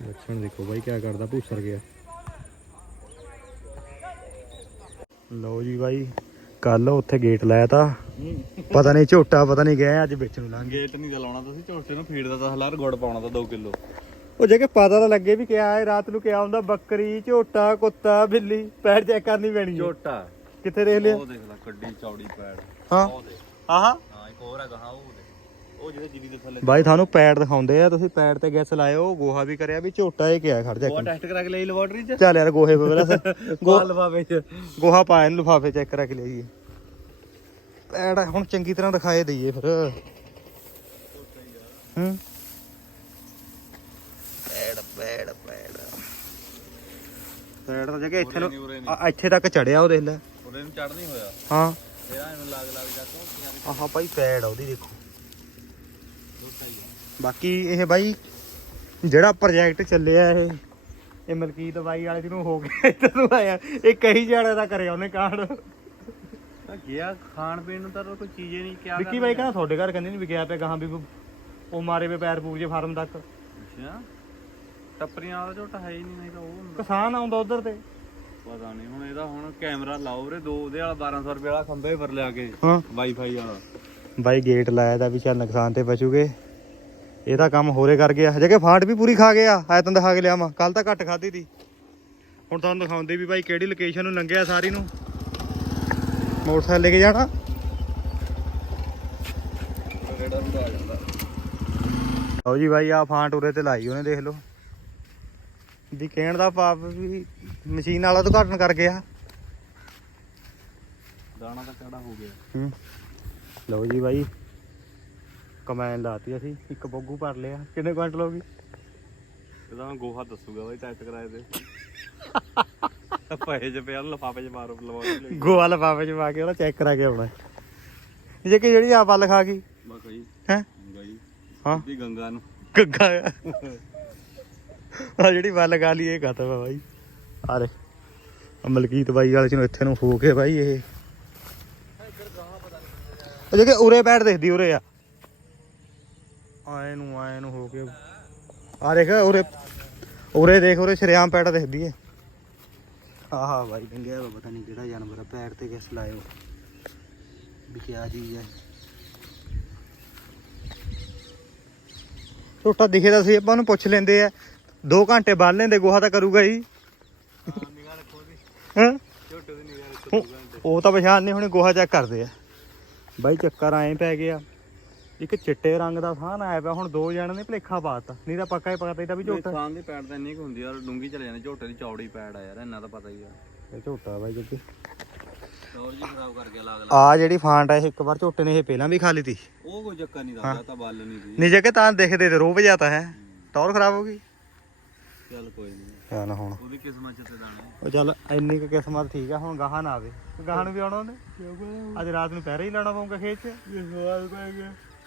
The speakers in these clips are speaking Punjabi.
ਲੱਛਣ ਦੇਖੋ ਬਾਈ ਕਿਆ ਕਰਦਾ ਭੂਸਰ ਗਿਆ। ਲਓ ਜੀ ਬਾਈ ਕੱਲ ਉੱਥੇ ਗੇਟ ਲਾਇਆ ਤਾ। ਪਤਾ ਨਹੀਂ ਝੋਟਾ ਪਤਾ ਨਹੀਂ ਗਿਆ ਅੱਜ ਵਿੱਚ ਨੂੰ ਲੰਘ ਗੇਟ ਨਹੀਂ ਲਾਉਣਾ ਤੁਸੀਂ ਝੋਟੇ ਨੂੰ ਫੀਡ ਦਾ 10 ਹਜ਼ਾਰ ਗੁੜ ਪਾਉਣਾ ਤਾਂ 2 ਕਿਲੋ। ਉਹ ਜੇ ਕਿ ਪਤਾ ਤਾਂ ਲੱਗੇ ਵੀ ਕਿਆ ਹੈ ਰਾਤ ਨੂੰ ਕਿਆ ਹੁੰਦਾ ਬੱਕਰੀ ਝੋਟਾ ਕੁੱਤਾ ਬਿੱਲੀ ਪੈਰ ਚੈੱਕ ਕਰਨੀ ਪੈਣੀ ਹੈ। ਝੋਟਾ। ਕਿੱਥੇ ਦੇਖ ਲਿਆ? ਉਹ ਦੇਖ ਲੈ ਕੱਡੀ ਚੌੜੀ ਪੈੜ। ਹਾਂ। ਉਹ ਦੇ ਆਹਾ ਹਾਂ। ਇੱਕ ਹੋਰ ਹੈਗਾ ਹਾਂ ਉਹ ਦੇ ਉਹ ਜਿਹੜੇ ਜਿਰੀ ਦੇ ਥੱਲੇ ਬਾਈ ਤੁਹਾਨੂੰ ਪੈਡ ਦਿਖਾਉਂਦੇ ਆ ਤੁਸੀਂ ਪੈਡ ਤੇ ਗੈਸ ਲਾਇਓ ਗੋਹਾ ਵੀ ਕਰਿਆ ਵੀ ਝੋਟਾ ਇਹ ਕਿਆ ਖੜ ਜਾ ਉਹ ਟੈਸਟ ਕਰਾ ਕੇ ਲਈ ਲੈਬੋਰਟਰੀ ਚ? ਚੱਲ ਯਾਰ ਗੋਹੇ ਪੇ ਪਹਿਲਾਂ ਲਵਾਵੇ ਚ। ਗੋਹਾ ਪਾਇਆ ਇਹਨੂੰ ਲਿਫਾਫੇ ਚੈੱਕ ਕਰਾ ਕੇ ਲਿਆਈਏ ਪੈੜ ਹੁਣ ਚੰਗੀ ਤਰ੍ਹਾਂ ਦਿਖਾਏ ਦਈਏ ਫਿਰ। ਹੂੰ। ਪੈੜ ਪੈੜ ਪੈੜ ਪੈੜ ਤਾਂ ਜਗ੍ਹਾ ਇੱਥੇ ਨੂੰ ਇੱਥੇ ਤੱਕ ਚੜਿਆ ਉਹ ਦੇਖ ਲੈ। ਉਹਦੇ ਨੂੰ ਚੜ ਨਹੀਂ ਹੋਇਆ। ਹਾਂ। ਇਹਦਾ ਇਹਨੂੰ ਲਾਗ ਲਾਗ ਜਾ ਕੇ ਆਹ ਭਾਈ ਪੈੜ ਆ ਉਹਦੀ ਦੇਖੋ। ਬਾਕੀ ਇਹ ਬਾਈ ਜਿਹੜਾ ਪ੍ਰੋਜੈਕਟ ਚੱਲਿਆ ਇਹ ਇਹ ਮਲਕੀਤ ਬਾਈ ਵਾਲੇ ਜਿਹਨੂੰ ਹੋ ਗਿਆ ਇੱਧਰ ਨੂੰ ਆਇਆ ਇਹ ਕਈ ਜਾਣੇ ਦਾ ਕਰਿਆ ਉਹਨੇ ਕਾਂਡ। ਗਿਆ ਖਾਣ ਪੀਣ ਨੂੰ ਤਾਂ ਕੋਈ ਚੀਜ਼ ਹੀ ਨਹੀਂ ਕਿਆ ਵਿੱਕੀ ਬਾਈ ਕਹਿੰਦਾ ਤੁਹਾਡੇ ਘਰ ਕਹਿੰਦੇ ਨਹੀਂ ਵਿਕਿਆ ਪਿਆ ਗਾਹਾਂ ਵੀ ਉਹ ਮਾਰੇ ਵੇ ਪੈਰ ਪੂਰ ਜੇ ਫਾਰਮ ਤੱਕ। ਅੱਛਾ ਟੱਪਰੀਆਂ ਵਾਲਾ ਝੋਟਾ ਹੈ ਹੀ ਨਹੀਂ ਨਹੀਂ ਤਾਂ ਉਹ ਹੁੰਦਾ। ਕਿਸਾਨ ਆਉਂਦਾ ਉਧਰ ਤੇ। ਪਤਾ ਨਹੀਂ ਹੁਣ ਇਹਦਾ ਹੁਣ ਕੈਮਰਾ ਲਾਓ ਵੀਰੇ ਦੋ ਉਹਦੇ ਵਾਲਾ 1200 ਰੁਪਏ ਵਾਲਾ ਖੰਭੇ ਪਰ ਲਿਆ ਕੇ ਹਾਂ। ਵਾਈਫਾਈ ਵਾਲਾ। ਬਾਈ ਗੇਟ ਲਾਇਆ ਦਾ ਵੀ ਚੱਲ ਨੁਕਸਾਨ ਤੇ ਬਚੂਗੇ। ਇਹਦਾ ਕੰਮ ਹੋਰੇ ਕਰ ਗਿਆ। ਹਜੇ ਕਿ ਫਾਂਟ ਵੀ ਪੂਰੀ ਖਾ ਗਿਆ। ਐ ਤਾਂ ਦਿਖਾ ਕੇ ਲਿਆ ਮੈਂ ਕੱਲ ਤਾਂ ਘੱਟ ਖਾਦੀ ਤੀ। ਹੁਣ ਤੁਹਾਨੂੰ ਦਿਖਾਉਂਦੇ ਵੀ ਬਾਈ ਕਿਹੜੀ ਲੋਕੇਸ਼ਨ ਨੂੰ ਲੰਘਿਆ ਸਾਰੀ ਨੂੰ। ਮੋਟਰਸਾਈਕਲ ਲੈ ਕੇ ਜਾਣਾ। ਲਓ ਜੀ ਬਾਈ ਆ ਫਾਂਟ ਉਰੇ ਤੇ ਲਾਈ ਉਹਨੇ ਦੇਖ ਲਓ। ਵੀ ਕਹਿਣ ਦਾ ਭਾਵ ਵੀ ਮਸ਼ੀਨ ਵਾਲਾ ਉਦਘਾਟਨ ਕਰ ਗਿਆ। ਦਾਣਾ ਤਾਂ ਕਿਹੜਾ ਹੋ ਗਿਆ। ਲਓ ਜੀ ਬਾਈ। ਕਮੈਨ ਲਾਤੀ ਅਸੀਂ ਇੱਕ ਬੱਗੂ ਭਰ ਲਿਆ। ਕਿੰਨੇ ਕੁਇੰਟਲ ਹੋ ਗਈ ਇਹਦਾ ਮੈਂ ਗੋਹਾ ਦੱਸੂਗਾ ਬਾਈ ਟੈਸਟ ਕਰਾਏ ਤੇ। ਪੈਸੇ ਚ ਪਿਆ ਲਫਾਫੇ ਚ ਮਾਰੋ ਲਵਾ ਕੇ ਗੋਆ ਲਫਾਫੇ ਚ ਪਾ ਕੇ ਉਹਦਾ ਚੈੱਕ ਕਰਾ ਕੇ ਆਉਣਾ। ਜੇ ਕਿ ਜਿਹੜੀ ਆ ਵੱਲ ਖਾ ਗਈ? ਬਾ ਕਈ ਹੈ? ਗਈ ਹਾਂ। ਦੀ ਗੰਗਾ ਨੂੰ। ਗੱਗਾ। ਆ ਜਿਹੜੀ ਵੱਲ ਖਾ ਲਈ ਇਹ ਖਤਮ ਆ ਬਾਈ। ਆ ਰੇ ਮਲਕੀਤ ਬਾਈ ਵਾਲੇ ਚ ਨੂੰ ਇੱਥੇ ਨੂੰ ਹੋ ਕੇ ਬਾਈ ਇਹ। ਉਹ ਜੇ ਕਿ ਉਰੇ ਪੈੜ ਦਿਖਦੀ ਉਰੇ ਆ। ਆਏ ਨੂੰ ਆਏ ਨੂੰ ਹੋ ਕੇ। ਆ ਦੇਖ ਉਰੇ ਉਰੇ ਦੇਖ ਉਰੇ ਸ਼ਰਿਆਮ ਪੈੜ ਦਿਖਦੀ ਏ। ਆਹਾ ਬਾਈ ਡੰਗਿਆ ਵਾ ਪਤਾ ਨਹੀਂ ਕਿਹੜਾ ਜਾਨਵਰ ਆ ਪੈੜ ਤੇ ਕਿਸ ਲਾਇਓ। ਵੀ ਕਿਆ ਚੀਜ਼ ਹੈ ਛੋਟਾ ਦਿਖੇਦਾ ਸੀ ਆਪਾਂ ਉਹਨੂੰ ਪੁੱਛ ਲੈਂਦੇ ਆ। 2 ਘੰਟੇ ਬੰਨ ਲੈਂਦੇ ਗੋਹਾ ਤਾਂ ਕਰੂਗਾ ਹੀ। ਨਿਗਾਹ ਰੱਖੋ ਦੀ ਹਾਂ ਝੋਟੇ ਦੀ ਨਿਗਾਹ ਰੱਖੋ ਉਹ- ਤਾਂ ਪਛਾਣ ਨਹੀਂ ਹੁਣੇ ਗੋਹਾ ਚੈੱਕ ਕਰਦੇ ਆ। ਬਾਈ ਚੱਕਰ ਐਂ ਪੈ ਗਿਆ। ਇੱਕ ਚਿੱਟੇ ਰੰਗ ਦਾ ਸਾਨ ਆਇਆ ਪਿਆ ਹੁਣ ਦੋ ਜਣਾਂ ਨੇ ਭਲੇਖਾ ਪਾਤਾ ਨਹੀਂ ਤਾਂ ਪੱਕਾ ਹੀ ਪਤਾ ਇਹਦਾ ਵੀ ਝੋਟਾ। ਖਾਨ ਦੀ ਪੈੜ ਤਾਂ ਇੰਨੀ ਕੁ ਹੁੰਦੀ ਆ ਔਰ ਡੂੰਗੀ ਚਲੇ ਜਾਂਦੇ ਝੋਟੇ ਦੀ ਚੌੜੀ ਪੈੜ ਆ ਯਾਰ ਇੰਨਾ ਤਾਂ ਪਤਾ ਹੀ ਆ। ਇਹ ਝੋਟਾ ਬਾਈ ਜੱਗੇ ਚੌਰ ਜੀ ਖਰਾਬ ਕਰ ਗਿਆ ਲਾਗ ਆ ਜਿਹੜੀ ਫਾਂਟ ਆ ਇਹ ਇੱਕ ਵਾਰ ਝੋਟੇ ਨੇ ਇਹ ਪਹਿਲਾਂ ਵੀ ਖਾ ਲਈ ਤੀ। ਉਹ ਕੋਈ ਚੱਕਰ ਨਹੀਂ ਲੱਗਦਾ ਤਾਂ ਬੱਲ ਨਹੀਂ ਦੀ ਨਹੀਂ ਜੱਗੇ ਤਾਂ ਦੇਖਦੇ ਤੇ ਰੋਹ ਵਜਾਤਾ ਹੈ। ਟੌਰ ਖਰਾਬ ਹੋ ਗਈ। ਚੱਲ ਕੋਈ ਨਹੀਂ ਨਾ ਹੁਣ। ਉਹਦੀ ਕਿਸਮਤ ਚ ਤੇ ਦਾਣੇ ਉਹ ਚੱਲ ਇੰਨੀ ਕੁ ਕਿਸਮਤ ਠੀਕ ਆ ਹੁਣ ਗਾਹਾਂ ਨਾ ਆਵੇ। ਗਾਹਾਂ ਨੂੰ ਵੀ ਆਉਣਾ ਉਹਨੇ? ਅੱਜ ਰਾਤ ਨੂੰ ਪਹਿਰੇ ਹੀ ਲਾਉਣਾ ਪਊਗਾ ਖੇਤ 'ਚ।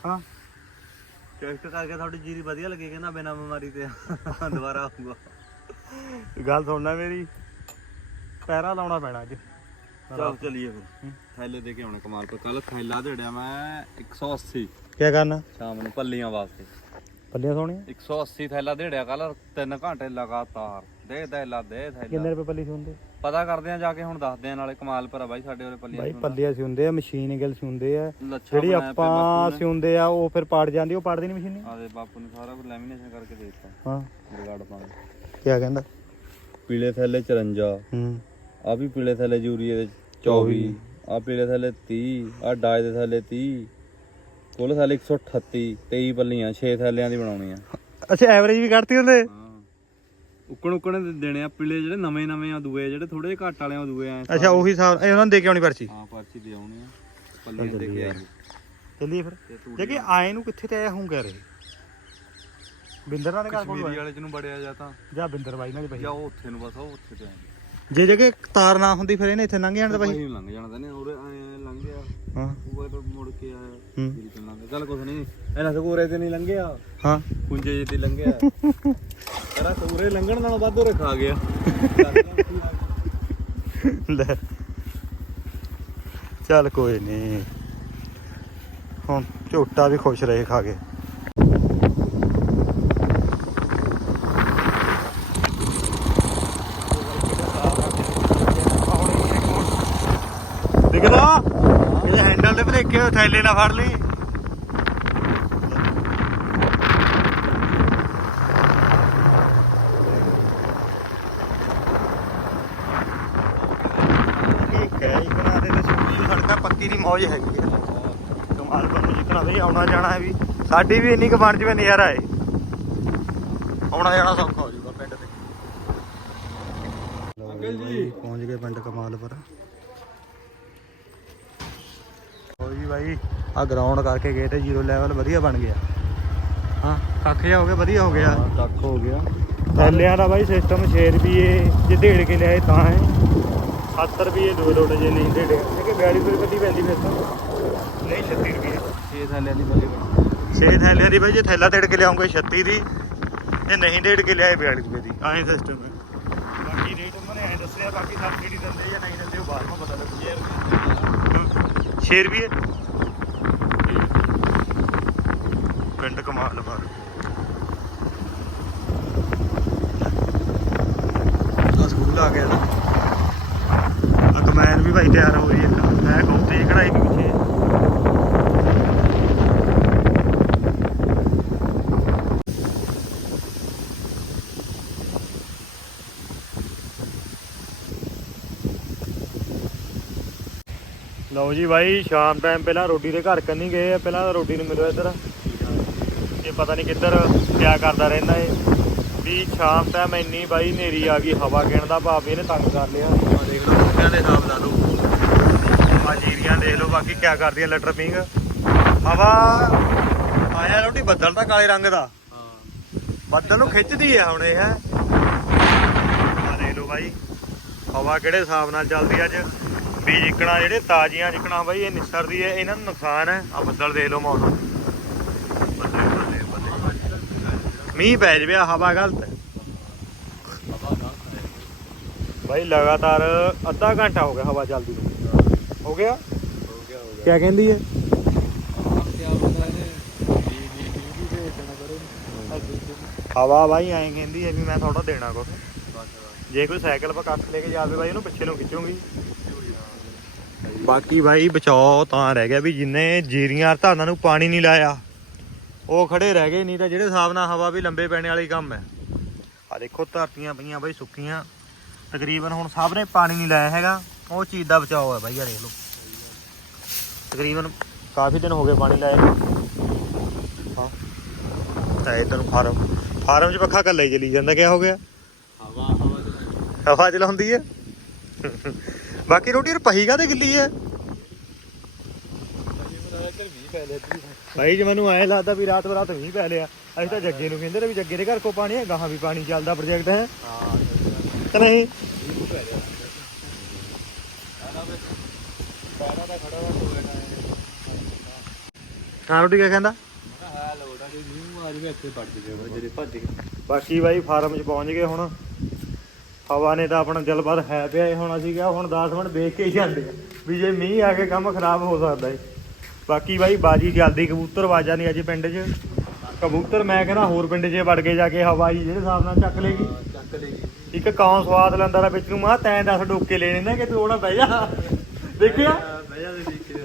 ਹਾਂ। ਟੈਸਟ ਕਰਕੇ ਤੁਹਾਡੀ ਜੀਰੀ ਵਧੀਆ ਲੱਗੀ ਕਹਿੰਦਾ ਬਿਨਾ ਬਿਮਾਰੀ ਤੇ ਦੁਬਾਰਾ ਆਊਗਾ। ਗੱਲ ਸੁਣਨਾ ਮੇਰੀ। ਪੈਰਾ ਲਾਉਣਾ ਪੈਣਾ ਅੱਜ। ਚਲ ਚਲੀਏ ਫਿਰ। ਥੈਲੇ ਦੇ ਕੇ ਆਉਣੇ ਕਮਾਲ ਪਰ ਕੱਲ ਥੈਲਾ ਦੇੜਿਆ ਮੈਂ 180 ਕੀ ਕਰਨਾ? ਸ਼ਾਮ ਨੂੰ ਪੱਲੀਆਂ ਵਾਸਤੇ। ਪੱਲੀਆਂ ਸੋਹਣੀਆਂ? 180 ਥੈਲਾ ਦੇੜਿਆ ਕੱਲ 3 ਘੰਟੇ ਲਗਾਤਾਰ। ਦੇ ਥੈਲਾ ਦੇ ਕਿੰਨੇ ਥੈਲਾ ਰੁਪਏ ਪੱਲੀ ਸੁਣਦੇ ਪਤਾ ਕਰਦੇ ਆ ਜਾ ਕੇ ਹੁਣ ਦੱਸਦੇ ਆ ਨਾਲੇ ਕਮਾਲ ਪਰ ਆ ਬਾਈ ਸਾਡੇ ਉਰੇ ਪੱਲੀਆਂ ਬਾਈ ਪੱਲੀਆਂ ਸਿਉਂਦੇ ਆ ਮਸ਼ੀਨ ਗਿਲ ਸਿਉਂਦੇ ਆ। ਲੱਛਾ ਜਿਹੜੀ ਆਪਾਂ ਸਿਉਂਦੇ ਆ ਉਹ ਫਿਰ ਪਾੜ ਜਾਂਦੀ ਉਹ ਪਾੜਦੀ ਨਹੀਂ ਮਸ਼ੀਨ ਆਦੇ ਬਾਪੂ ਨੇ ਸਾਰਾ ਕੁਝ ਲੈਮੀਨੇਸ਼ਨ ਕਰਕੇ ਦੇ ਦਿੱਤਾ। ਹਾਂ। ਜਗਾੜ ਪਾ ਕੀ। ਕਹਿੰਦਾ? ਪੀਲੇ ਥੈਲੇ 54 ਹੂੰ। ਆ ਵੀ ਪੀਲੇ ਥੈਲੇ ਯੂਰੀਏ ਦੇ 24 ਆ ਪੀਲੇ ਥੈਲੇ 30 ਆ ਡਾਈ ਦੇ ਥੈਲੇ 30 ਕੁੱਲ ਥੈਲੇ 138 23 ਪੱਲੀਆਂ 6 ਥੈਲਿਆਂ ਦੀ ਬਣਾਉਣੀ ਆ। ਅੱਛਾ ਐਵਰੇਜ ਵੀ ਕੱਢਤੀ ਹੁੰਦੇ ਹਾਂ। ਉੱਕਣ ਉੱਕਣ ਦੇ ਦੇਣੇ ਆ ਪੀਲੇ ਜਿਹੜੇ ਨਵੇਂ ਨਵੇਂ ਆ ਦੂਏ ਜਿਹੜੇ ਥੋੜੇ ਜਿਹੇ ਘੱਟ ਵਾਲੇ ਆ ਦੂਏ ਆ ਅੱਛਾ ਉਹੀ ਹਿਸਾਬ ਇਹ ਉਹਨਾਂ ਨੂੰ ਦੇ ਕੇ ਆਉਣੀ ਪਰਚੀ? ਹਾਂ ਪਰਚੀ ਦੇ ਆਉਣੇ ਆ। ਪੱਲੀਆਂ ਦੇ ਕੇ ਆਈ। ਚੱਲੀਏ ਫਿਰ। ਤੇ ਤੂੜੀ ਜੇ ਕਿ ਆਏ ਨੂੰ ਕਿੱਥੇ ਤੇ ਆਇਆ ਹੋਊਗਾ ਰੇ ਬਿੰਦਰ ਨਾਲ ਦੇ ਘਰ ਕੋਲ ਕਸ਼ਮੀਰੀ ਵਾਲੇ ਚ ਨੂੰ ਬੜਿਆ ਜਾਂ ਤਾਂ। ਜਾਂ ਬਿੰਦਰ ਬਾਈ ਨਾਲ ਦੇ ਜਾਂ ਭਾਈ ਉਹ ਉੱਥੇ ਨੂੰ ਬਸ ਉਹ ਉੱਥੇ ਤੇ ਆਏ। ਜੇ ਜੇ ਕਿ ਤਾਰ ਨਾ ਹੁੰਦੀ ਫਿਰ ਇਹਨੇ ਇੱਥੇ ਲੰਘ ਜਾਣ ਦਾ ਭਾਈ। ਭਾਈ ਲੰਘ ਜਾਣਾ ਤਾਂ ਨਹੀਂ ਉਰੇ ਐਂ ਲੰਘ ਗਿਆ। ਹਾਂ। ਉਹ ਫਿਰ ਮੁੜ ਕੇ ਆਇਆ। ਹੂੰ। ਫਿਰ ਚੱਲ ਲੰਘ ਚੱਲ ਕੁਛ ਨਹੀਂ। ਇਹਨਾਂ ਸਕੂਰੇ ਤੇ ਨਹੀਂ ਲੰਘਿਆ। ਹਾਂ। ਕੁੰਜੇ ਜੇ ਤੇ ਲੰਘਿਆ। ਤੂਰੇ ਲੰਘਣ ਨਾਲੋਂ ਵੱਧ ਉਰੇ ਖਾ ਗਿਆ। ਚੱਲ ਕੋਈ ਨਹੀਂ ਹੁਣ ਝੋਟਾ ਵੀ ਖੁਸ਼ ਰਹੇ ਖਾ ਕੇ। ਦਿਖਦਾ। ਇਹਦੇ ਹੈਂਡਲ ਦੇ ਭਲੇਖੇ ਥੈਲੇ ਨਾ ਫੜ ਲਈ। ਮੌਜ ਹੈਗੀ ਆ। ਕਮਾਲ ਬੰਨੂ ਜਿੱਕਣਾ ਵੀ ਆਉਣਾ ਜਾਣਾ ਹੈ ਵੀ। ਸਾਡੀ ਵੀ ਇੰਨੀ ਕੁ ਬਣ ਜਵੇ ਨਜ਼ਾਰਾ ਏ। ਆਉਣਾ ਜਾਣਾ ਸੌਖਾ ਹੋ ਜਾਊਗਾ ਪਿੰਡ ਤੇ। ਅੰਕਲ ਜੀ। ਪਹੁੰਚ ਗਏ ਪਿੰਡ ਕਮਾਲਪੁਰ। ਹੋ ਜੀ ਬਾਈ ਆ ਗਰਾਊਂਡ ਕਰਕੇ ਗਏ ਤੇ ਜ਼ੀਰੋ ਲੈਵਲ ਵਧੀਆ ਬਣ ਗਿਆ। ਹਾਂ ਕੱਖ ਜਾ ਹੋ ਗਿਆ ਵਧੀਆ ਹੋ ਗਿਆ। ਟੱਕ ਹੋ ਗਿਆ। ਥੈਲਿਆਂ ਦਾ ਬਾਈ ਸਿਸਟਮ 6 ਰੁਪਏ ਜੇ ਢੇੜ ਕੇ ਲਿਆਏ ਤਾਂ ਹੈ। 7 ਰੁਪਏ ਦੋ ਲੋਟ ਜੇ ਨਹੀਂ ਢੇੜੇ ਕਿ 42 ਰੁਪਏ ਕੱਢੀ ਪੈਂਦੀ ਫਿਰ। ਤਾਂ ਨਹੀਂ 36 ਰੁਪਏ। 6 ਥੈਲਿਆਂ ਦੀ ਬਲੀ 6 ਥੈਲਿਆਂ ਦੀ ਬਾਈ ਜੇ ਥੈਲਾ ਢੇੜ ਕੇ ਲਿਆਉਂਗੇ 36 ਦੀ। ਜੇ ਨਹੀਂ ਢੇੜ ਕੇ ਲਿਆਏ 42 ਰੁਪਏ ਦੀ। ਐਂ ਸਿਸਟਮ ਹੈ। ਬਾਕੀ ਰੇਟ ਉਹਨਾਂ ਨੇ ਐਂ ਦੱਸਿਆ ਬਾਕੀ ਸਬਸਿਡੀ ਦਿੰਦੇ ਜਾਂ ਨਹੀਂ ਦਿੰਦੇ ਉਹ ਬਾਅਦ ਵਿੱਚ ਪਤਾ ਲੱਗੂ। 6 ਰੁਪਏ ਪਿੰਡ ਕਮਾਲ ਬਾਰ ਸਕੂਲ ਆ ਗਿਆ ਆ ਵੀ ਭਾਈ ਤਿਆਰ ਹੋ ਰਹੀ ਹੈ ਮੈਂ ਕਹੂੰਦੇ ਕਢਾਈ ਪਿੱਛੇ। ਲਓ ਜੀ ਬਾਈ, ਸ਼ਾਮ ਟਾਈਮ ਪਹਿਲਾਂ ਰੋਟੀ ਦੇ ਘਰ ਕੰਨੀ ਗਏ ਆ। ਪਹਿਲਾਂ ਰੋਟੀ ਨੂੰ ਮਿਲੋ ਇੱਧਰ। ਇਹ ਪਤਾ ਨਹੀਂ ਕਿੱਧਰ ਕਿਆ ਕਰਦਾ ਰਹਿੰਦਾ ਏ ਵੀ ਸ਼ਾਮ ਟਾਈਮ ਇੰਨੀ ਬਾਈ ਹਨੇਰੀ ਆ ਗਈ, ਹਵਾ ਗਿਣ ਦਾ ਭਾਵ ਇਹਨੇ ਤੰਗ ਕਰ ਲਿਆ। ਆ ਦੇਖ ਲਓ ਮੁੰਡਿਆਂ ਦੇ ਹਿਸਾਬ ਲਾ ਲਓ। ਆ ਜੀਰੀਆਂ ਦੇਖ ਲਓ, ਬਾਕੀ ਕਿਆ ਕਰਦੀਆਂ ਲੈਟਰ ਪਿੰਗ ਹਵਾ ਆਇਆ ਰੋਟੀ ਬੱਦਲ ਤਾਂ ਕਾਲੇ ਰੰਗ ਦਾ। ਬੱਦਲ ਨੂੰ ਖਿੱਚਦੀ ਹੈ ਹੁਣ ਇਹ, ਹੈ। ਆ ਦੇਖ ਲਓ ਬਾਈ, ਹਵਾ ਕਿਹੜੇ ਹਿਸਾਬ ਨਾਲ ਚੱਲਦੀ ਅੱਜ। ਵੀ ਜਿਹੜੇ ਤਾਜ਼ੀਆਂ ਜਿੱਕਣਾ ਬਾਈ, ਇਹ ਨਿਸਰਦੀ ਹੈ ਇਹਨਾਂ ਨੂੰ ਨੁਕਸਾਨ ਹੈ ਆ ਬੱਦਲ ਦੇਖ ਲਓ ਮੌਸਮ ਬੱਦਲ ਬੱਦਲ ਬੱਦਲ ਮੀਂਹ ਪੈ ਜਵੇ ਹਵਾ ਗਲਤ ਹੈ। ਲਗਾਤਾਰ ਅੱਧਾ ਘੰਟਾ ਹੋ ਗਿਆ ਹਵਾ ਚੱਲਦੀ ਨੂੰ। ਹੋ ਗਿਆ? ਹੋ ਗਿਆ ਹੋ? ਗਿਆ ਕੀ ਪਤਾ ਇਹਨੇ ਹਵਾ ਬਾਈ ਐਂ ਕਹਿੰਦੀ ਹੈ ਵੀ ਮੈਂ ਥੋੜਾ ਦੇਣਾ ਕੁਛ। ਜੇ ਕੋਈ ਸਾਈਕਲ 'ਤੇ ਕੱਟ ਲੈ ਕੇ ਜਾਵੇ ਬਾਈ, ਉਹਨੂੰ ਪਿੱਛੇ ਨੂੰ ਖਿੱਚੂਗੀ। ਬਾਕੀ ਬਾਈ, ਬਚਾਓ, ਤਾਂ ਰਹਿ ਗਿਆ ਵੀ ਜਿੰਨੇ ਜੀਰੀਆਂ, ਧਾਨਾਂ ਨੂੰ ਪਾਣੀ ਨਹੀਂ ਲਾਇਆ। ਉਹ ਖੜੇ ਰਹਿ ਗਏ ਨਹੀਂ ਤਾਂ ਜਿਹੜੇ ਹਿਸਾਬ ਨਾਲ ਹਵਾ ਵੀ ਲੰਬੇ ਪੈਣੇ ਵਾਲੀ ਕੰਮ ਹੈ। ਆ ਦੇਖੋ ਧਰਤੀਆਂ ਪਈਆਂ ਬਾਈ ਸੁੱਕੀਆਂ। ਤਕਰੀਬਨ ਹੁਣ ਸਭ ਨੇ ਪਾਣੀ ਨਹੀਂ ਲਾਇਆ ਹੈਗਾ। ਉਹ ਚੀਜ਼ ਦਾ ਬਚਾਓ ਹੈ ਬਾਈ ਆ ਦੇਖ ਲਓ। ਤਕਰੀਬਨ ਕਾਫੀ ਦਿਨ ਹੋ ਗਏ ਪਾਣੀ ਲਾਏ। ਹਾਂ। ਤਾਂ ਇਧਰ ਨੂੰ ਫਾਰਮ ਫਾਰਮ 'ਚ ਪੱਖਾ ਕੱਲਾ ਹੀ ਚਲੀ ਜਾਂਦਾ ਕਿਆ ਹੋ ਗਿਆ? ਹਵਾ ਹਵਾ ਚਲਾਉਂਦੀ ਹੈ। ਬਾਕੀ ਰੋਟੀ ਰਪਹੀ ਕਾਹਦੇ ਗਿੱਲੀ ਹੈ? ਭਾਈ, ਜੇ ਮੈਨੂੰ ਐ ਲੱਗਦਾ ਵੀ ਰਾਤ ਬਰਾਤ ਮੀਂਹ ਪੈ ਲਿਆ, ਅਸੀਂ ਤਾਂ ਜੱਗੇ ਨੂੰ ਕਹਿੰਦੇ ਨੇ ਵੀ ਜੱਗੇ ਦੇ ਘਰ ਕੋ ਪਾਣੀ ਹੈ, ਗਾਹਾਂ ਵੀ ਪਾਣੀ ਚੱਲਦਾ ਪ੍ਰੋਜੈਕਟ ਹੈ। ਹਾਂ ਕਿ ਨਹੀਂ? ਪੈਰਾ ਦਾ ਖੜਾ ਵਾ ਕੋਈ ਹਾਂ, ਰੋਟੀ ਕਿਆ ਕਹਿੰਦਾ? ਹੈ ਲੋੜਾ ਜੀ ਮੂੰਹ ਮਾਰ ਵੀ ਇੱਥੇ ਵੱਜ ਗਏ ਜਿਹੜੇ ਭੱਜ ਗਏ ਬਾਕੀ ਬਾਈ, ਫਾਰਮ 'ਚ ਪਹੁੰਚ ਗਏ ਹੁਣ। ਹਵਾ ਨੇ ਤਾਂ ਆਪਣਾ ਜਲਬਦ ਹੈ ਪਿਆ ਇਹ ਹੁਣ ਅਸੀਂ ਕਿਹਾ ਹੁਣ 10 ਮਿੰਟ ਵੇਖ ਕੇ ਹੀ ਜਾਂਦੇ ਆ, ਵੀ ਜੇ ਮੀਂਹ ਆ ਕੇ ਕੰਮ ਖਰਾਬ ਹੋ ਸਕਦਾ ਏ। ਬਾਕੀ ਬਾਈ ਬਾਜੀ ਜਲਦੀ ਕਬੂਤਰ ਵਾਜਾ ਨਹੀਂ ਅੱਜ ਪਿੰਡ 'ਚ। ਕਬੂਤਰ ਮੈਂ ਕਹਿੰਦਾ ਹੋਰ ਪਿੰਡ 'ਚ ਵੜ ਕੇ ਜਾ ਕੇ ਹਵਾ ਜੀ ਜਿਹੜੇ ਹਿਸਾਬ ਨਾਲ ਚੱਕ ਲੇਗੀ। ਚੱਕ ਲਈ ਇੱਕ ਕੌਂ ਸਵਾਦ ਲੈਂਦਾ ਦਾ ਵਿੱਚ ਨੂੰ ਮਾ ਤੈਂ ਦੱਸ ਡੋਕੇ ਲੈਣੇ ਨੇ ਕਿ ਤੂੰ ਉਹਦਾ ਬਹਿ ਜਾ। ਦੇਖਿਆ? ਬਹਿ ਜਾ ਦੇ ਦੇਖੇ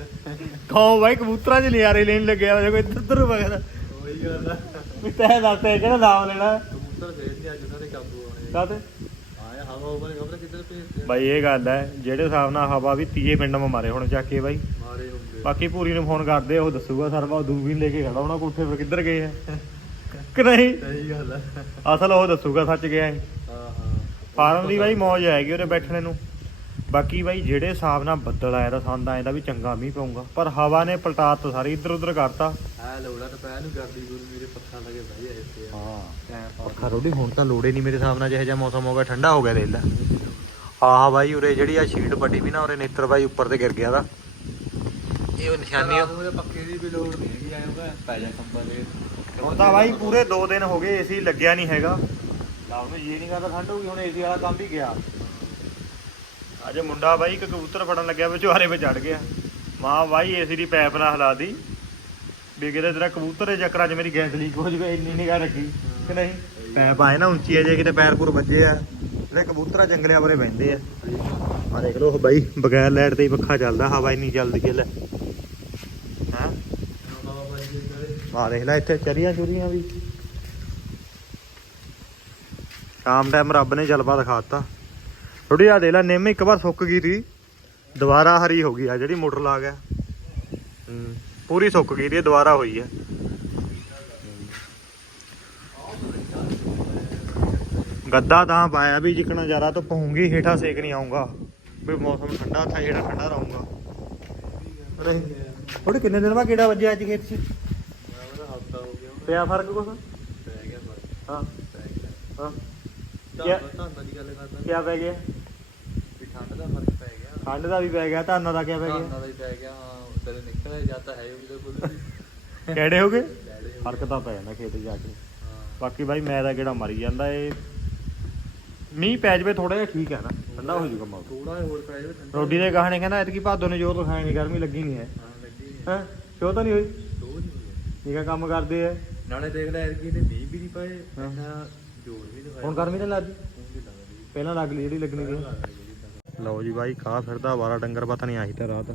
ਕੌਂ ਬਾਈ ਕਬੂਤਰਾਂ 'ਚ ਲਿਆਰੇ ਲੈਣ ਲੱਗਿਆ ਕੋਈ ਇੱਧਰ ਉੱਧਰ ਵਗਦਾ। ਉਹੀ ਗੱਲ ਆ। ਵੀ ਤੈਂ ਦੱਸ ਤੇ ਕਿਹੜਾ ਨਾਮ ਲੈਣਾ? ਕਬੂਤਰ ਫੇਰ ਨਹੀਂ ਅੱਜ ਉਹਨਾਂ ਦੇ ਕਾਬੂ ਆਉਣੇ। ਕਾਹਤੇ। ਬਾਈ ਇਹ ਗੱਲ ਹੈ ਜਿਹੜੇ ਹਿਸਾਬ ਨਾਲ ਹਵਾ ਵੀ ਤੀਏ ਪਿੰਡ ਮਾ ਮਾਰੇ ਹੁਣ ਚੱਕ ਕੇ ਬਾਈ। ਬਾਕੀ ਪੂਰੀ ਨੂੰ ਫੋਨ ਕਰਦੇ ਆ, ਉਹ ਦੱਸੂਗਾ ਸਰਵਾ ਦੂਰਬੀਨ ਲੈ ਕੇ ਖੜਾ ਹੋਣਾ ਕੋਠੇ ਪਰ ਕਿੱਧਰ ਗਏ ਆ? ਕਿ ਨਹੀਂ? ਸਹੀ ਗੱਲ ਆ। ਅਸਲ ਉਹ ਦੱਸੂਗਾ ਸੱਚ ਗਿਆ ਹੈ ਹਾਂ ਹਾਂ। ਫਾਰਮ ਦੀ ਬਾਈ ਮੌਜ ਆਏਗੀ ਉਹਦੇ ਬੈਠਣੇ ਨੂੰ। ਬਾਕੀ ਬਾਈ ਜਿਹੜੇ ਹਿਸਾਬ ਨਾਲ ਬੱਦਲ ਆਇਆ ਤਾਂ ਸੰਦ ਆਇਆ ਦਾ ਵੀ ਚੰਗਾ ਮੀਂਹ ਪਊਗਾ। ਪਰ ਹਵਾ ਨੇ ਪਲਟਾਤ ਤਾਂ ਸਾਰੀ ਇੱਧਰ ਉੱਧਰ ਕਰਤਾ। ਹੈ ਲੋੜਾ ਤਾਂ ਪੈ ਨੂੰ ਕਰਦੀ ਗੁਰੂ ਮੇਰੇ ਪੱਖਾਂ ਲਗੇ ਬਹਿ ਇੱਥੇ ਹਾਂ। ਪੱਖਾ ਰੋੜੀ ਹੁਣ ਤਾਂ ਲੋੜੇ ਨਹੀਂ ਮੇਰੇ ਹਿਸਾਬ ਨਾਲ ਜਿਹੋ ਜਿਹਾ ਮੌਸਮ ਹੋ ਗਿਆ ਠੰਡਾ ਹੋ ਗਿਆ ਦੇਖ ਲੈ। ਆਹ ਬਾਈ ਉਰੇ ਜਿਹੜੀ ਆ ਸ਼ੀਟ ਪੱਟੀ ਵੀ ਨਾ ਉਰੇ ਨੇਤਰ ਬਾਈ ਉੱਪਰ ਤੇ ਗਿਰ ਗਿਆ ਦਾ। ਇਹ ਉਹ ਨਿਸ਼ਾਨੀ ਆ ਉਹਦੇ ਪੱਖੇ ਦੀ ਵੀ ਲੋੜ ਨਹੀਂ ਹੈਗੀ ਆਏ ਹੋਗਾ ਪੈ ਜਾ ਕੰਬਲ ਇਹ ਹੁਣ ਤਾਂ ਬਾਈ ਪੂਰੇ 2 ਦਿਨ ਹੋ ਗਏ ਏਸੀ ਲੱਗਿਆ ਨਹੀਂ ਹੈਗਾ। ਲਾਭ ਨੂੰ ਜੀ ਨਹੀਂ ਕਰਦਾ ਠੰਡ ਹੋ ਗਈ ਹੁਣ ਏਸੀ ਵਾਲਾ ਕੰਮ ਵੀ ਗਿਆ। ਅੱਜ ਮੁੰਡਾ ਬਾਈ ਇੱਕ ਕਬੂਤਰ ਫੜਨ ਲੱਗਿਆ ਵਿਚਾਰੇ ਵਿੱਚ ਚੜ ਗਿਆ। ਮਾਂ ਬਾਈ ਏਸੀ ਦੀ ਪਾਈਪ ਨਾਲ ਹਿਲਾ ਦੀ ਵੀ ਕਿਤੇ ਤੇਰਾ ਕਬੂਤਰ ਦੇ ਚੱਕਰਾਂ 'ਚ ਮੇਰੀ ਗੈਸ ਲੀਕ ਹੋ ਜਾਵੇ ਇੰਨੀ ਨਿਗਾਹ ਰੱਖੀ ਕਿ ਨਹੀਂ? ਪੈਪ ਆਏ ਨਾ ਉੱਚੀ ਆ ਜੇ ਕਿਤੇ ਪੈਰ ਪੂਰ ਵੱਜੇ ਆ। ਜਿਹੜੇ ਕਬੂਤਰਾਂ ਜੰਗਲਿਆਂ ਬਾਰੇ ਬੈੰਦੇ ਆ। ਆ ਦੇਖ ਲਓ ਉਹ ਬਾਈ ਬਗੈਰ ਲਾਈਟ ਤੇ ਹੀ ਪੱਖਾ ਚੱਲਦਾ ਹਵਾ ਇੰਨੀ ਚੱਲਦੀ ਹੈ ਲੈ ਆ ਦੇਖ ਲੈ ਇੱਥੇ ਚਰੀਆਂ ਚੁਰੀਆਂ ਵੀ। ਸ਼ਾਮ ਟਾਈਮ ਰੱਬ ਨੇ ਜਲਵਾ ਦਿਖਾਤਾ। ਥੋੜੀ ਆ ਦੇ ਲੈ ਨਿੰਮ ਇੱਕ ਵਾਰ ਸੁੱਕ ਗਈ ਤੀ। ਦੁਬਾਰਾ ਹਰੀ ਹੋ ਗਈ ਆ ਜਿਹੜੀ ਮੋਟਰ ਲਾ ਗਿਆ। ਪੂਰੀ ਸੁੱਕ ਗਈ ਤੀ ਦੁਬਾਰਾ ਹੋਈ ਆ। ਗੱਦਾ ਤਾਂ ਪਾਇਆ ਵੀ ਜਿੱਕਣਾ ਜ਼ਿਆਦਾ ਧੁੱਪ ਹੋਊਗੀ ਹੇਠਾਂ ਸੇਕ ਨਹੀਂ ਆਉਂਗਾ ਵੀ ਮੌਸਮ ਠੰਡਾ ਥਾ ਜਿਹੜਾ ਠੰਡਾ ਰਹੂਗਾ। ਅਰੇ ਥੋੜੇ ਕਿੰਨੇ ਦਿਨ ਬਾਅਦ ਕਿਹੜਾ ਵੱਜਿਆ ਅੱਜ ਖੇਤ 'ਚ? ਪਿਆ ਫ਼ਰਕ ਕੁਛ? ਪੈ ਗਿਆ ਫ਼ਰਕ। ਹਾਂ। ਪੈ ਗਿਆ। ਹਾਂ। ਧਾਨਾਂ ਧਾਨਾਂ ਦੀ ਗੱਲ ਕਰਦਾ। ਕਿਆ ਪੈ ਗਿਆ? ਵੀ ਠੰਡ ਦਾ ਫ਼ਰਕ ਪੈ ਗਿਆ। ਠੰਡ ਦਾ ਵੀ ਪੈ ਗਿਆ ਧਾਨਾਂ ਦਾ ਕਿਆ ਪੈ ਗਿਆ? ਧਾਨਾਂ ਦਾ ਹੀ ਪੈ ਗਿਆ ਹਾਂ। ਤੇਰੇ ਨਿਕਲਿਆ ਜਾਂਦਾ ਹੈ ਉਹਦੇ ਕੋਲ ਕਿਹੜੇ ਹੋ ਗਏ? ਫ਼ਰਕ ਤਾਂ ਪੈ ਜਾਂਦਾ ਖੇਤ ਜਾ ਕੇ। ਹਾਂ। ਬਾਕੀ ਬਾਈ ਮੈਂ ਤਾਂ ਕਿਹੜਾ ਮਰੀ ਜਾਂਦਾ ਏ। ਮੀਂਹ ਪੈ ਜਵੇ ਥੋੜਾ ਜਿਹਾ ਠੀਕ ਹੈ ਨਾ। ਠੰਡਾ ਹੋ ਜਾਊਗਾ ਮੌਸਮ। ਥੋੜਾ ਹੋਰ ਪੈ ਜਾਵੇ ਠੰਡਾ ਰੋਡੀ ਦੇ ਕਹਾਣੀ ਕਹਿੰਦਾ ਐਤਕੀ ਭਾਦੋ ਨੇ ਜੋਰ ਦਿਖਾਇਆ ਨਹੀਂ ਗਰਮੀ ਲੱਗੀ ਨਹੀਂ ਹੈ। ਹਾਂ ਲੱਗੀ ਹੈ? ਸ਼ੋ ਤਾਂ ਨਹੀਂ ਹੋਈ? ਦੋ ਨਹੀਂ ਹੋਇਆ ਠੀਕ ਹੈ ਕੰਮ ਕਰਦੇ ਆ। ਨਾਲੇ ਦੇਖ ਲੈ ਐਰਕੀ ਨੇ ਮੀਂਹ ਵੀ ਨਹੀਂ ਪਾਏ ਹਾਂ। ਇੰਨਾ ਜ਼ੋਰ ਵੀ ਦਿਖਾਇਆ ਹੁਣ ਗਰਮੀ ਤਾਂ ਲੱਗਦੀ? ਪਹਿਲਾਂ ਲੱਗ ਲਈ ਜਿਹੜੀ ਲੱਗਣੀ ਸੀ। ਲੱਗ ਲਓ ਜੀ ਬਾਈ ਕਾ ਫਿਰਦਾ ਵਾਰਾ ਡੰਗਰ ਪਤਾ ਨਹੀਂ ਆਹੀ ਤਾਂ ਰਾਤ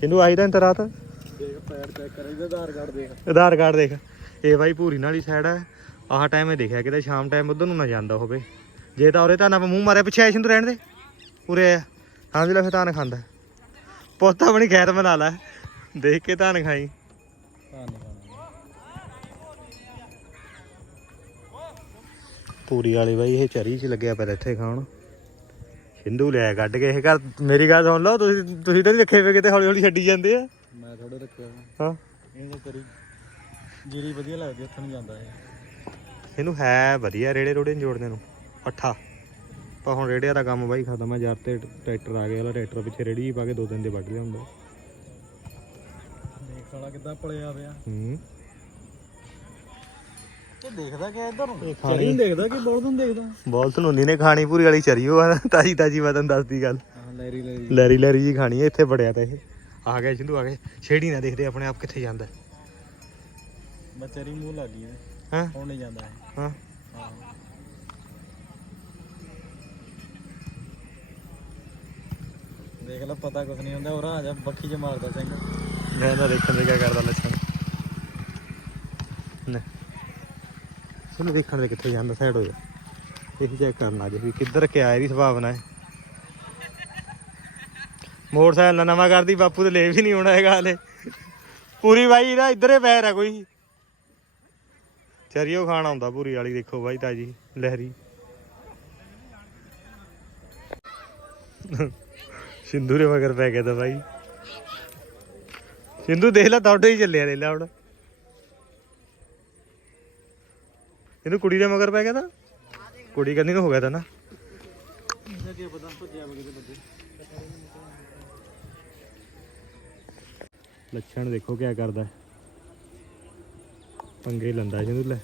ਕਿੰਦੂ ਆਹੀ ਤਾਂ ਇੰత ਰਾਤ ਦੇਖ ਪੈਰ ਚੈੱਕ ਕਰ ਇਹਦਾ ਆਧਾਰ ਕਾਰਡ ਦੇਖ। ਆਧਾਰ ਕਾਰਡ ਦੇਖ। ਇਹ ਬਾਈ ਭੂਰੀ ਨਾਲ ਹੀ ਸਾਈਡ ਹੈ ਆਹ ਟਾਈਮ ਇਹ ਦੇਖਿਆ ਕਿਤੇ ਸ਼ਾਮ ਟਾਈਮ ਉਧਰ ਨੂੰ ਨਾ ਜਾਂਦਾ ਹੋਵੇ। ਜੇ ਤਾਂ ਉਰੇ ਤਾਂ ਨਾ ਮੂੰਹ ਮਾਰਿਆ ਪਿੱਛੇ ਆਏ ਸਿੰਧੂ ਰਹਿਣ ਦੇ। ਉਰੇ ਆ ਹਾਂ ਜਿਹੜਾ ਫਿਰ ਤਾਂ ਖਾਂਦਾ। ਪੋਤਾ ਆਪਣੀ ਖੈਰ ਬਣਾ ਲੈ। ਦੇਖ ਕੇ ਤਾਂ ਖਾਈ। ਹਾਂ ਪੂਰੀ ਵਾਲੀ ਬਾਈ ਇਹ ਚਰੀ 'ਚ ਲੱਗਿਆ ਪਿਆ ਇੱਥੇ ਖਾਣ। ਸਿੰਧੂ ਲਿਆ ਕੱਢ ਕੇ ਇਹ ਘਰ ਮੇਰੀ ਗੱਲ ਸੁਣ ਲਓ ਤੁਸੀਂ ਤੁਸੀਂ ਤਾਂ ਨਹੀਂ ਰੱਖੇ ਪਏ ਕਿਤੇ ਹੌਲੀ ਹੌਲੀ ਛੱਡੀ ਜਾਂਦੇ ਆ। ਮੈਂ ਥੋੜਾ ਰੱਖਿਆ ਹਾਂ। ਇਹ ਤਾਂ ਕਰੀ ਜੀਰੀ ਵਧੀਆ ਲੱਗਦੀ ਉੱਥੇ ਨੂੰ ਜਾਂਦਾ ਇਹ। ਇਹਨੂੰ ਹੈ ਵਧੀਆ ਰੇੜੇ ਰੋੜੇ ਨੀ ਜੋੜਨੇ ਨੂੰ ਪੱਠਾ। ਪਰ ਹੁਣ ਰੇੜਿਆਂ ਦਾ ਕੰਮ ਬਾਈ ਖਤਮ ਆ ਯਾਰ ਤੇ ਟਰੈਕਟਰ ਆ ਗਿਆ ਵਾਲਾ ਟਰੈਕਟਰ ਪਿੱਛੇ ਰੇੜੀ ਪਾ ਕੇ ਦੋ ਦਿਨ ਦੇ ਵੱਢ ਲਿਆਉਂਦਾ। ਦੇਖ ਸਾਲਾ ਕਿੱਦਾਂ ਪਲਿਆ ਪਿਆ। ਹੂੰ। ਤੂੰ ਦੇਖਦਾ ਕਿ ਇੱਧਰ ਨੂੰ? ਖਾਣੀ। ਦੇਖਦਾ ਕਿ ਬੋਲਦ ਨੂੰ ਦੇਖਦਾ? ਬੋਲ ਧਨੂਨੀ ਨੇ ਖਾਣੀ ਪੂਰੀ ਵਾਲੀ ਚਰੀ ਉਹ ਆ ਤਾਜੀ ਤਾਜੀ ਮੈਂ ਦੱਸਦੀ ਗੱਲ। Larry Larry. ਲੈਰੀ ਲੈਰੀ ਜੀ ਖਾਣੀ ਹੈ ਇੱਥੇ ਬੜਿਆ ਤਾਂ ਇਹ। ਆ ਗਿਆ ਸਿੰਧੂ ਆ ਗਏ। ਛੇੜੀ ਨਾ ਦੇਖਦੇ ਆਪਣੇ ਆਪ ਕਿੱਥੇ ਜਾਂਦਾ। ਬੱਚਰੀ ਮੂੰਹ ਲੱਗ ਗਈ ਹਾਂ? ਹੁਣ ਨਹੀਂ ਜਾਂਦਾ ਹਾਂ। ਹਾਂ। ਦੇਖ ਲੈ ਪਤਾ ਕੁਛ ਨਹੀਂ ਹੁੰਦਾ। ਉਹ ਰਾਜਾ ਬੱਖੀ ਚ ਮਾਰਦਾ ਸਿੰਘ। ਮੈਂ ਤਾਂ ਦੇਖਣ ਦੇ ਕਿਆ ਕਰਦਾ ਲੱਛਣ। ਨੇ। ਸੁਣ ਦੇਖਣ ਦੇ ਕਿੱਥੇ ਜਾਂਦਾ ਸਾਈਡ ਹੋ ਜਾ ਇਹ ਚੈੱਕ ਕਰਨਾ ਜੇ ਵੀ ਕਿੱਧਰ ਕਿਆ ਇਹਦੀ ਸੰਭਾਵਨਾ ਹੈ। ਮੋਟਰਸਾਈਕਲ ਨਾ ਨਵਾਂ ਕਰਦੀ, ਬਾਪੂ ਤੇ ਲੈ ਵੀ ਨਹੀਂ ਹੋਣਾ ਹੈਗਾ ਹਲੇ। ਪੂਰੀ ਬਾਈ ਇਹਦਾ ਇੱਧਰੇ ਪੈਰ ਆ ਕੋਈ। ਚਰੀਓ ਖਾਣ ਆਉਂਦਾ ਪੂਰੀ ਵਾਲੀ, ਦੇਖੋ ਬਾਈ ਤਾਜੀ, ਲਹਿਰੀ। ਸਿੰਧੂ ਦੇ ਮਗਰ ਪੈ ਗਿਆ ਤਾਂ ਬਾਈ। ਸਿੰਧੂ ਦੇਖ ਲੈ ਤੁਹਾਡੇ ਹੀ ਚੱਲਿਆ ਲੈ ਲੈ ਹੁਣ। ਇਹਨੂੰ ਕੁੜੀ ਦੇ ਮਗਰ ਪੈ ਗਿਆ ਤਾਂ? ਕੁੜੀ ਕਹਿੰਦੀ ਨੂੰ ਹੋ ਗਿਆ ਤਾਂ ਨਾ। ਲੱਛਣ ਦੇਖੋ ਕਿਆ ਕਰਦਾ। ਪੰਗੇ ਲੰਦਾ ਸਿੰਧੂ ਲੈ।